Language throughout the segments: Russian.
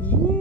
いい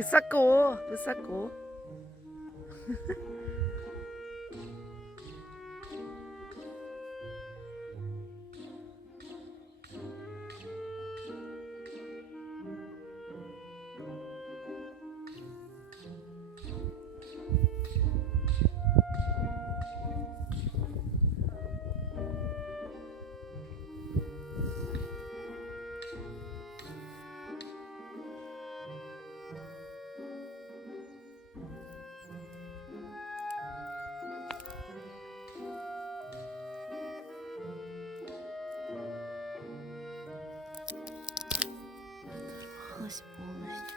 Me sacou, me sacou. вылилась полностью.